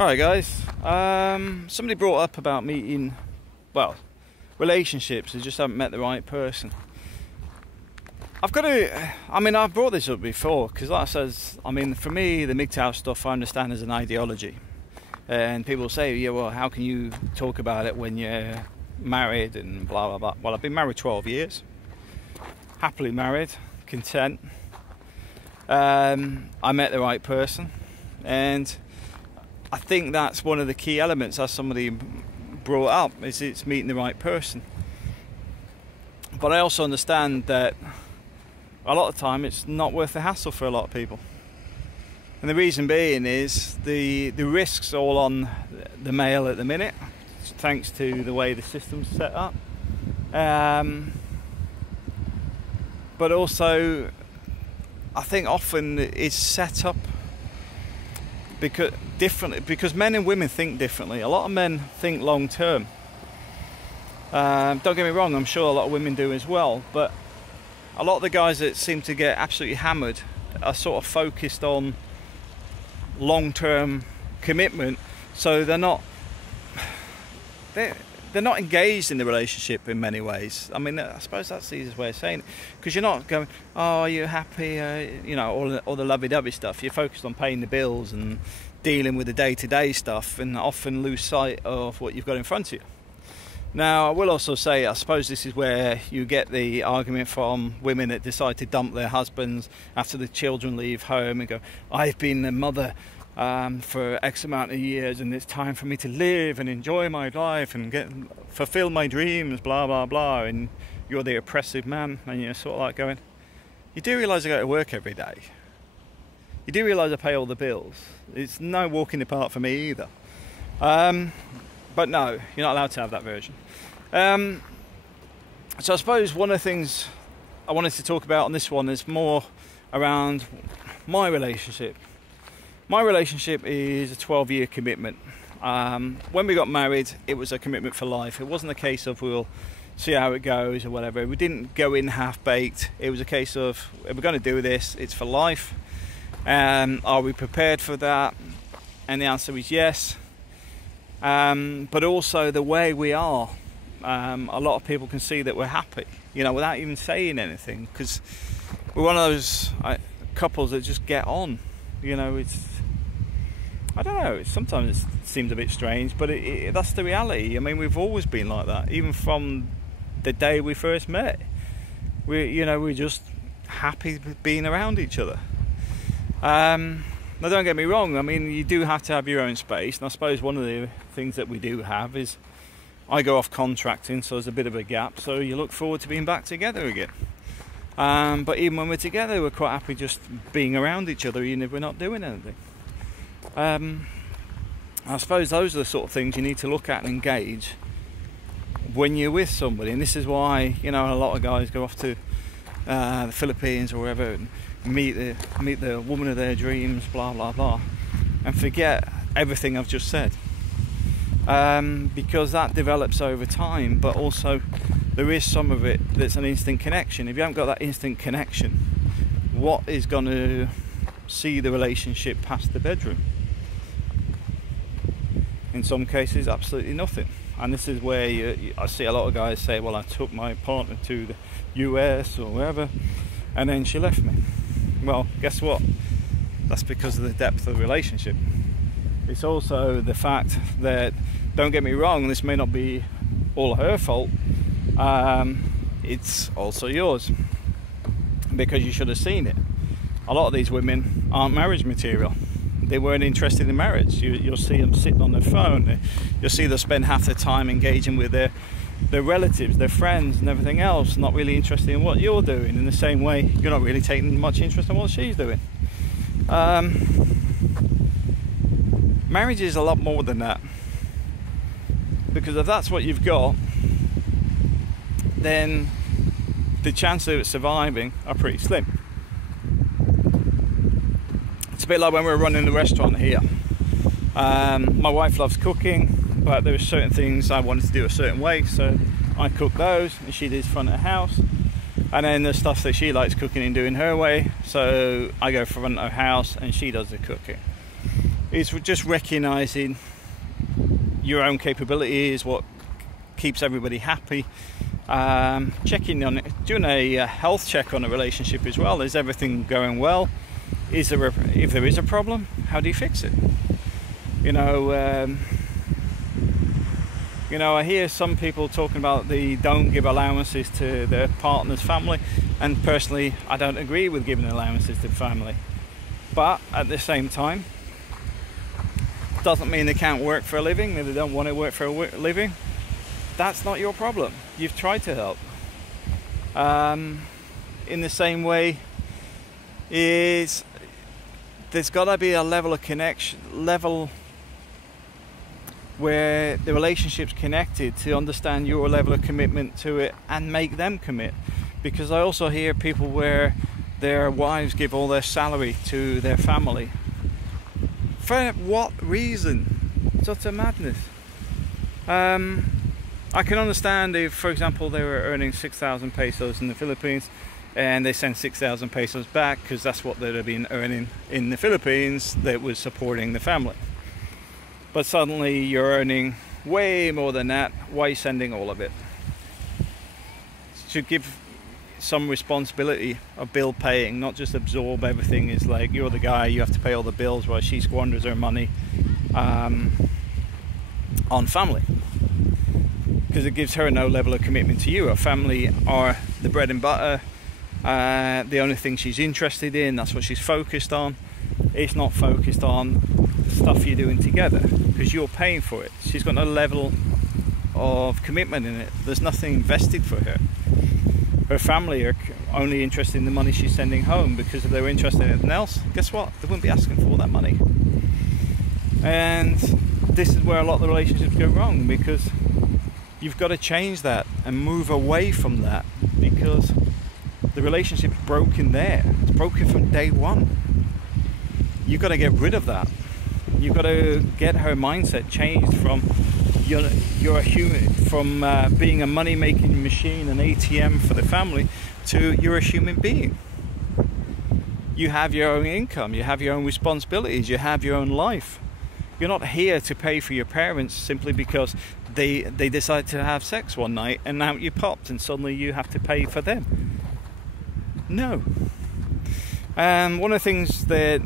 Alright guys, somebody brought up about meeting, well, relationships, they just haven't met the right person. I've brought this up before, because like I says, for me, the MGTOW stuff I understand as an ideology. And people say, yeah, well, how can you talk about it when you're married and blah, blah, blah. Well, I've been married 12 years, happily married, content. I met the right person, and I think that's one of the key elements, as somebody brought up, is it's meeting the right person. But I also understand that a lot of the time it's not worth the hassle for a lot of people. And the reason being is the risk's all on the male at the minute, thanks to the way the system's set up. But also, I think often it's set up because men and women think differently. A lot of men think long term. Don't get me wrong, I'm sure a lot of women do as well, but a lot of the guys that seem to get absolutely hammered are sort of focused on long-term commitment, so they're not engaged in the relationship in many ways. I suppose that's the easiest way of saying it, because you're not going, oh, are you happy, all the lovey-dovey stuff. You're focused on paying the bills and dealing with the day-to-day stuff, and often lose sight of what you've got in front of you. Now, I will also say, I suppose this is where you get the argument from women that decide to dump their husbands after the children leave home and go, I've been a mother for X amount of years, and it's time for me to live and enjoy my life and fulfill my dreams, blah, blah, blah. And you're the oppressive man, and you're sort of like going, you do realise I go to work every day. You do realise I pay all the bills. It's no walk in the park for me either. But no, you're not allowed to have that version. So I suppose one of the things I wanted to talk about on this one is more around my relationship. My relationship is a 12-year commitment. When we got married, it was a commitment for life. It wasn't a case of we'll see how it goes or whatever. We didn't go in half-baked. It was a case of, if we're going to do this, it's for life. Are we prepared for that? And the answer is yes. But also the way we are, a lot of people can see that we're happy, without even saying anything, because we're one of those couples that just get on. I don't know, sometimes it seems a bit strange, but that's the reality. We've always been like that, even from the day we first met. We're just happy being around each other. Now, don't get me wrong, you do have to have your own space, and I suppose one of the things that we do have is I go off contracting, so there's a bit of a gap, so you look forward to being back together again. But even when we're together, we're quite happy just being around each other, even if we're not doing anything. I suppose those are the sort of things you need to look at and engage when you're with somebody, and this is why, a lot of guys go off to the Philippines or wherever and meet the woman of their dreams, blah blah blah, and forget everything I've just said, because that develops over time. But also there is some of it that's an instant connection. If you haven't got that instant connection, what is going to see the relationship past the bedroom? In some cases, absolutely nothing. And this is where I see a lot of guys say, well, I took my partner to the US or wherever, and then she left me. Well, guess what? That's because of the depth of the relationship. It's also the fact that, don't get me wrong, this may not be all her fault. It's also yours, because you should have seen it. A lot of these women aren't marriage material. They weren't interested in marriage. You'll see them sitting on their phone. You'll see them spend half their time engaging with their relatives, their friends and everything else, not really interested in what you're doing. In the same way, you're not really taking much interest in what she's doing. Marriage is a lot more than that, because if that's what you've got, then the chances of it surviving are pretty slim. It's a bit like when we were running the restaurant here. My wife loves cooking, but there were certain things I wanted to do a certain way, so I cooked those and she did front of the house. And then there's stuff that she likes cooking and doing her way, so I go front of the house and she does the cooking. It's just recognizing your own capability is what keeps everybody happy. Checking on it, doing a health check on a relationship as well. Is everything going well? If there is a problem, how do you fix it? I hear some people talking about the don't give allowances to their partner's family, and personally I don't agree with giving allowances to family, but at the same time doesn't mean they can't work for a living. If they don't want to work for a living, that's not your problem. You've tried to help. In the same way, there's got to be a level of connection, where the relationship's connected to understand your level of commitment to it and make them commit. Because I also hear people where their wives give all their salary to their family. For what reason? Such a madness. I can understand if, for example, they were earning 6,000 pesos in the Philippines and they send 6,000 pesos back because that's what they'd have been earning in the Philippines that was supporting the family. But suddenly you're earning way more than that. Why are you sending all of it? To give some responsibility of bill paying, not just absorb everything. Is like you're the guy, you have to pay all the bills while she squanders her money on family. Because it gives her no level of commitment to you. Her family are the bread and butter, the only thing she's interested in, that's what she's focused on. It's not focused on stuff you're doing together because you're paying for it. She's got no level of commitment in it. There's nothing invested for her. Her family are only interested in the money she's sending home, because if they were interested in anything else, guess what? They wouldn't be asking for all that money. And this is where a lot of the relationships go wrong, because you've got to change that and move away from that, because the relationship's broken there. It's broken from day one. You've got to get rid of that. You've got to get her mindset changed from you're a human, from being a money-making machine, an ATM for the family, to you're a human being. You have your own income, you have your own responsibilities, you have your own life. You're not here to pay for your parents simply because they decide to have sex one night and out you popped and suddenly you have to pay for them. No. One of the things that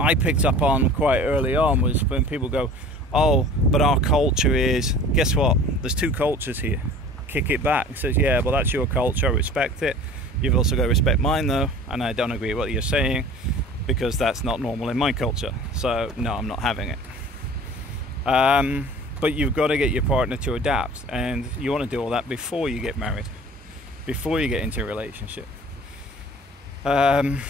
I picked up on quite early on was when people go, oh, but our culture is, guess what? There's two cultures here. Kick it back. It says, yeah, well, that's your culture. I respect it. You've also got to respect mine, though, and I don't agree with what you're saying because that's not normal in my culture. So, no, I'm not having it. But you've got to get your partner to adapt, and you want to do all that before you get married, before you get into a relationship. Because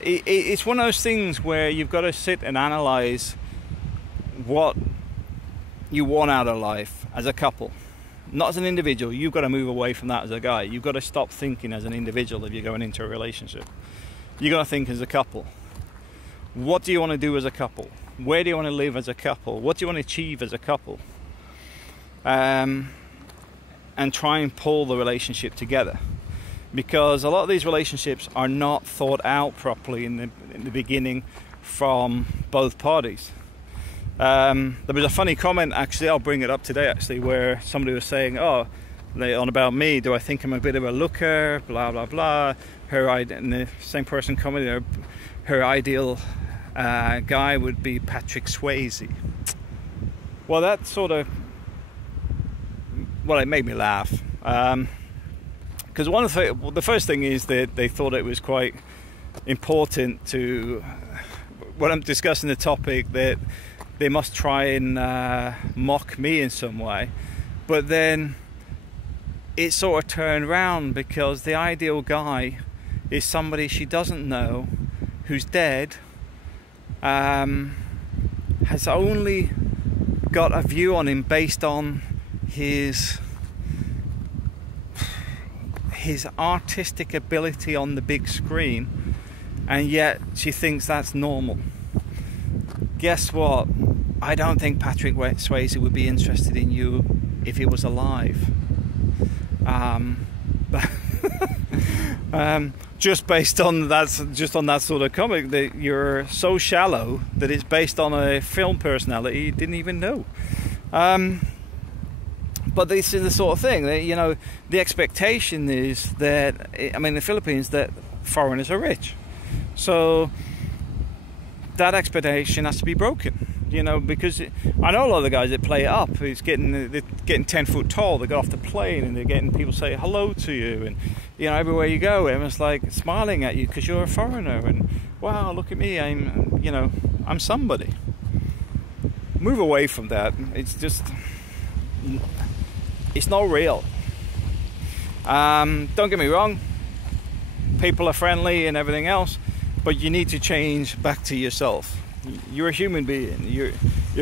it's one of those things where you've got to sit and analyze what you want out of life as a couple, not as an individual. You've got to move away from that as a guy. You've got to stop thinking as an individual if you're going into a relationship. You've got to think as a couple. What do you want to do as a couple? Where do you want to live as a couple? What do you want to achieve as a couple? And try and pull the relationship together. Because a lot of these relationships are not thought out properly in the beginning from both parties. There was a funny comment, actually, I'll bring it up today, actually, where somebody was saying, oh, on about me, do I think I'm a bit of a looker, blah, blah, blah. And the same person commented, her ideal guy would be Patrick Swayze. Well, that sort of, well, it made me laugh. Because the first thing is that they thought it was quite important to, when I'm discussing the topic, that they must try and mock me in some way. But then it sort of turned around, because the ideal guy is somebody she doesn't know, who's dead, has only got a view on him based on his artistic ability on the big screen, and yet she thinks that's normal. Guess what? I don't think Patrick Swayze would be interested in you if he was alive. just based on that sort of comic, that you're so shallow that it's based on a film personality you didn't even know. But this is the sort of thing that, you know, the expectation is that, I mean, in the Philippines, that foreigners are rich. So that expectation has to be broken, you know, because I know a lot of the guys that play it up. They're getting 10 foot tall. They get off the plane and they're getting people say hello to you, and you know, everywhere you go, everyone's like smiling at you because you're a foreigner. And wow, look at me, I'm somebody. Move away from that. It's not real. Don't get me wrong. People are friendly and everything else, but you need to change back to yourself. You're a human being. Your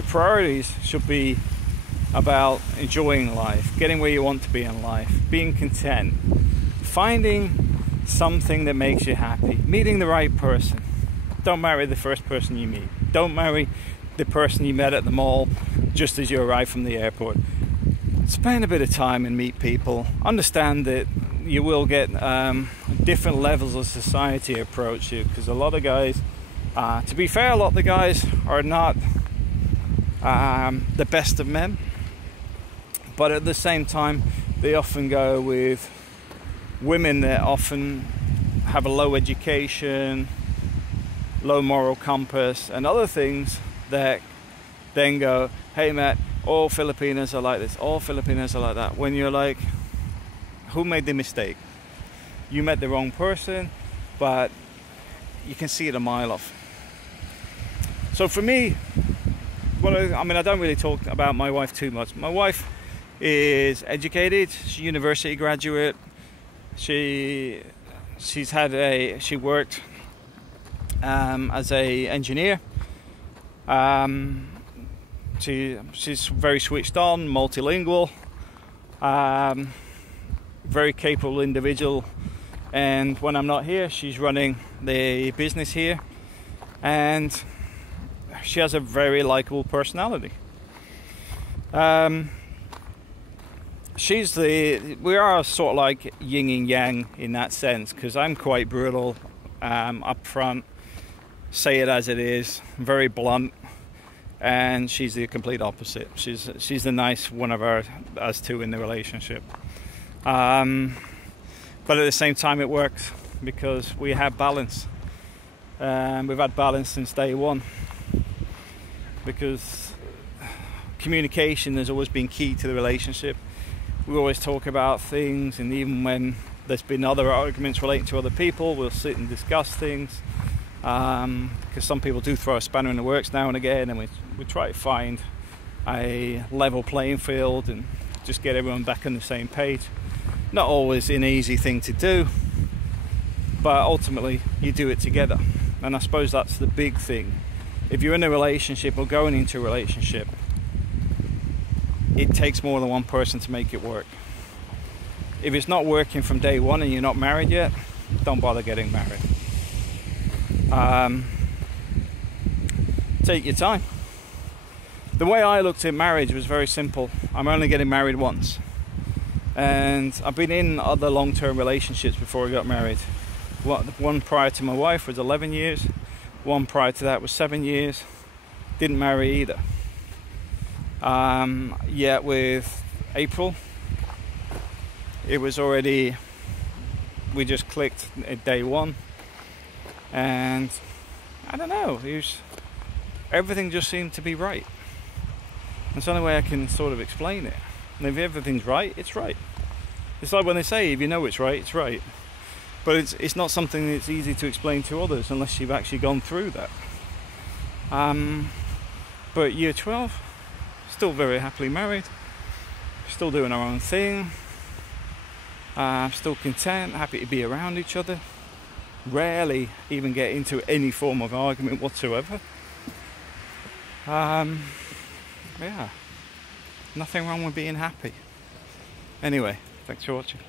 priorities should be about enjoying life, getting where you want to be in life, being content, finding something that makes you happy, meeting the right person. Don't marry the first person you meet. Don't marry the person you met at the mall just as you arrive from the airport. Spend a bit of time and meet people. Understand that you will get different levels of society approach you, because a lot of guys, to be fair, a lot of the guys are not the best of men, but at the same time they often go with women that often have a low education, low moral compass and other things that then go, hey Matt, all Filipinos are like this, all Filipinos are like that. When you're like, who made the mistake? You met the wrong person, but you can see it a mile off. So for me, I don't really talk about my wife too much. My wife is educated, she's a university graduate. She worked as a engineer. She's very switched on, multilingual, very capable individual, and when I'm not here, she's running the business here, and she has a very likable personality. We are sort of like yin and yang in that sense, because I'm quite brutal, upfront, say it as it is, very blunt. And she's the complete opposite. She's the nice one of us two in the relationship. But at the same time, it works because we have balance. We've had balance since day one, because communication has always been key to the relationship. We always talk about things, and even when there's been other arguments relating to other people, we'll sit and discuss things. Because some people do throw a spanner in the works now and again, and we try to find a level playing field and just get everyone back on the same page. Not always an easy thing to do, but ultimately you do it together. And I suppose that's the big thing. If you're in a relationship or going into a relationship, it takes more than one person to make it work. If it's not working from day one and you're not married yet, don't bother getting married. Take your time. The way I looked at marriage was very simple. I'm only getting married once, and I've been in other long-term relationships before I got married. One prior to my wife was 11 years, one prior to that was 7 years. Didn't marry either. Yet with April, it was already, we just clicked at day one. And I don't know, everything just seemed to be right. That's the only way I can sort of explain it. And if everything's right, it's right. It's like when they say, if you know it's right, it's right. But it's not something that's easy to explain to others unless you've actually gone through that. But year 12, still very happily married, still doing our own thing, still content, happy to be around each other. Rarely even get into any form of argument whatsoever. Yeah, nothing wrong with being happy. Anyway, thanks for watching.